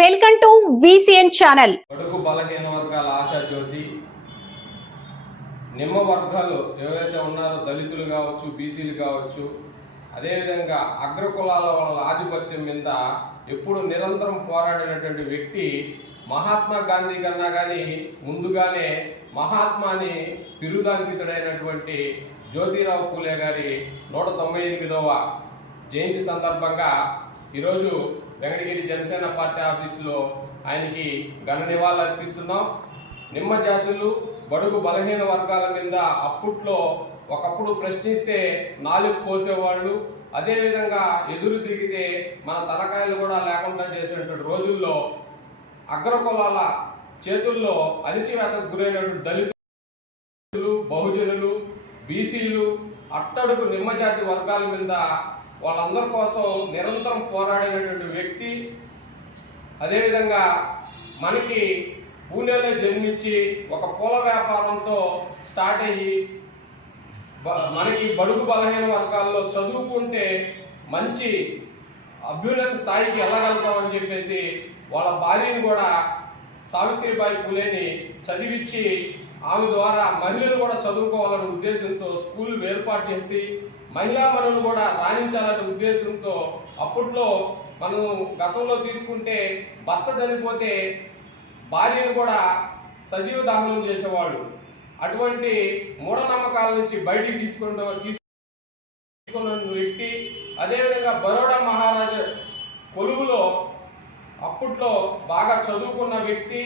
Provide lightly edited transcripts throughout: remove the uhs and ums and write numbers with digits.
Welcome to VCN channel. బడుగు బలహీన వర్గాల ఆశా జ్యోతి నిమ్మ వర్గాలు ఎవరైతే ఉన్నారో దళితులు కావచ్చు, బీసీలు కావచ్చు, అదేవిధంగా అగ్రకులాల వాళ్ళ ఆధిపత్యం మీద ఎప్పుడు నిరంతరం పోరాడినటువంటి వ్యక్తి మహాత్మా గాంధీ కన్నా కానీ ముందుగానే మహాత్మాని బిరుదాంకితుడైనటువంటి జ్యోతిరావు పూలే గారి 198వ జయంతి సందర్భంగా ఈరోజు వెంకటగిరి జనసేన పార్టీ ఆఫీసులో ఆయనకి ఘన నివాళులు అర్పిస్తున్నాం. నిమ్మ జాతులు బడుగు బలహీన వర్గాల మీద అప్పట్లో ఒకప్పుడు ప్రశ్నిస్తే నాలుగు కోసేవాళ్ళు, అదేవిధంగా ఎదురు తిరిగితే మన తలకాయలు కూడా లేకుండా చేసినటువంటి రోజుల్లో అగ్రకులాల చేతుల్లో అణిచివేతకు గురైనటువంటి దళితులు, బహుజనులు, బీసీలు, అట్టడుగు నిమ్మజాతి వర్గాల మీద వాళ్ళందరి కోసం నిరంతరం పోరాడినటువంటి వ్యక్తి. అదేవిధంగా మనకి పూణేలో జన్మించి ఒక పూల వ్యాపారంతో స్టార్ట్ అయ్యి మనకి బడుగు బలహీన వర్గాల్లో చదువుకుంటే మంచి అభ్యున్నత స్థాయికి వెళ్ళగలుగుతామని చెప్పేసి వాళ్ళ భార్యని కూడా సావిత్రిబాయి పూలేని చదివించి ఆమె ద్వారా మహిళలు కూడా చదువుకోవాలనే ఉద్దేశంతో స్కూల్ ఏర్పాటు చేసి మహిళా మనులు కూడా రాణించాలనే ఉద్దేశంతో అప్పట్లో మనం గతంలో తీసుకుంటే భర్త చనిపోతే భార్యను కూడా సజీవ దహనం చేసేవాళ్ళు. అటువంటి మూఢనమ్మకాల నుంచి బయటికి తీసుకున్న వ్యక్తి. అదేవిధంగా బరోడా మహారాజా కొలువులో అప్పట్లో బాగా చదువుకున్న వ్యక్తి.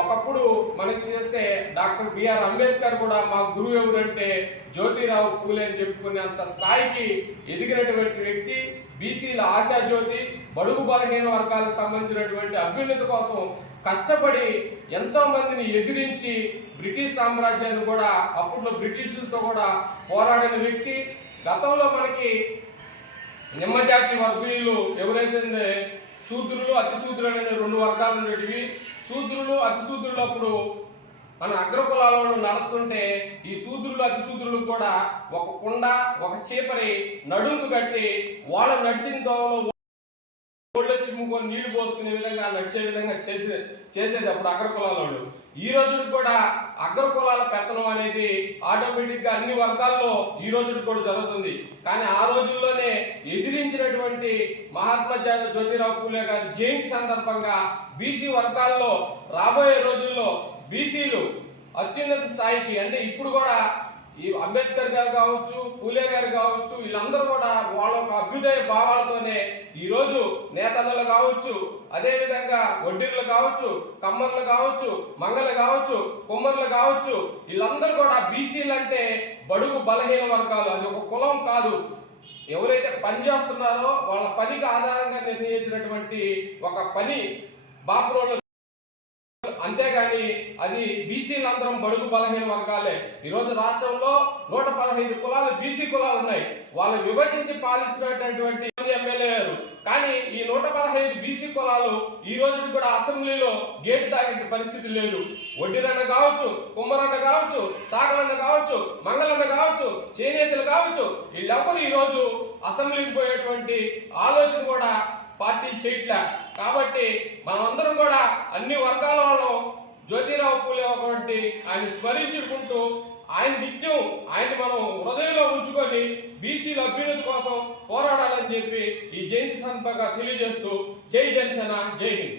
ఒకప్పుడు మనకి చేస్తే డాక్టర్ బిఆర్ అంబేద్కర్ కూడా మా గురువు ఎవరంటే జ్యోతిరావు పూలే అని చెప్పుకునేంత స్థాయికి ఎదిగినటువంటి వ్యక్తి. బీసీల ఆశాజ్యోతి, బడుగు బలహీన వర్గాలకు సంబంధించినటువంటి అభ్యున్నతి కోసం కష్టపడి ఎంతో మందిని ఎదిరించి బ్రిటిష్ సామ్రాజ్యాన్ని కూడా అప్పట్లో బ్రిటిషులతో కూడా పోరాడిన వ్యక్తి. గతంలో మనకి నిమ్మజాతి వర్గీయులు ఎవరైతే శూద్రులు, అతిశూద్రులు అనే రెండు వర్గాలు ఉండేవి. శూద్రులు, అతిశూద్రులు అప్పుడు మన అగ్రకులాలను నడుస్తుంటే ఈ శూద్రులు, అతిశూద్రులు కూడా ఒక కుండ, ఒక చీపరి నడుము కట్టి వాళ్ళు నడిచిన దోవలో ఒళ్ళు చిమ్ముకొని నీళ్లు పోసుకునే విధంగా నడిచే విధంగా చేసేది అప్పుడు అగ్రకులాలు. ఈ రోజుకి కూడా అగ్రకులాల పెత్తనం అనేది ఆటోమేటిక్ గా అన్ని వర్గాల్లో ఈ రోజుకి కూడా జరుగుతుంది. కానీ ఆ రోజుల్లోనే ఎదిరించినటువంటి మహాత్మా జ్యోతిరావు పూలే గారి జయంతి సందర్భంగా బీసీ వర్గాల్లో రాబోయే రోజుల్లో బీసీలు అత్యున్నత స్థాయికి, అంటే ఇప్పుడు కూడా ఈ అంబేద్కర్ గారు కావచ్చు, పూలే గారు కావచ్చు, వీళ్ళందరూ కూడా వాళ్ళ ఒక అభ్యుదయ భావాలతోనే ఈరోజు నేతన్నలు కావచ్చు, అదేవిధంగా వడ్డీర్లు కావచ్చు, కమ్మర్లు కావచ్చు, మంగళలు కావచ్చు, కుమ్మర్లు కావచ్చు, వీళ్ళందరూ కూడా బీసీలు అంటే బడుగు బలహీన వర్గాలు. అది ఒక కులం కాదు. ఎవరైతే పని చేస్తున్నారో వాళ్ళ పనికి ఆధారంగా నిర్ణయించినటువంటి ఒక పని బాపురోలు, అంతేగాని అది బీసీలందరం బడుగు బలహీన వర్గాలే. ఈరోజు రాష్ట్రంలో 115 కులాలు బీసీ కులాలు ఉన్నాయి. వాళ్ళు విభజించి పాలిస్తున్నటువంటి ఎమ్మెల్యే. కానీ ఈ 115 బీసీ కులాలు ఈ రోజు కూడా అసెంబ్లీలో గేటు తాగే పరిస్థితి లేదు. వడ్డీరన్న కావచ్చు, కుమ్మరన్న కావచ్చు, సాగలన్న కావచ్చు, మంగళన్న కావచ్చు, చేనేతలు కావచ్చు, వీళ్ళెవ్వరు ఈ రోజు అసెంబ్లీకి పోయేటువంటి ఆలోచన కూడా పార్టీలు చేయట్లే. కాబట్టి మనమందరం కూడా అన్ని వర్గాల వాళ్ళు జ్యోతిరావు పూలే ఒకటి ఆయన స్మరించుకుంటూ ఆయన నిత్యం ఆయన మనం హృదయంలో ఉంచుకొని బీసీల అభ్యున్నతి కోసం పోరాడాలని చెప్పి ఈ జయంతి సందర్భంగా తెలియజేస్తూ జై జనసేన, జై హింద్.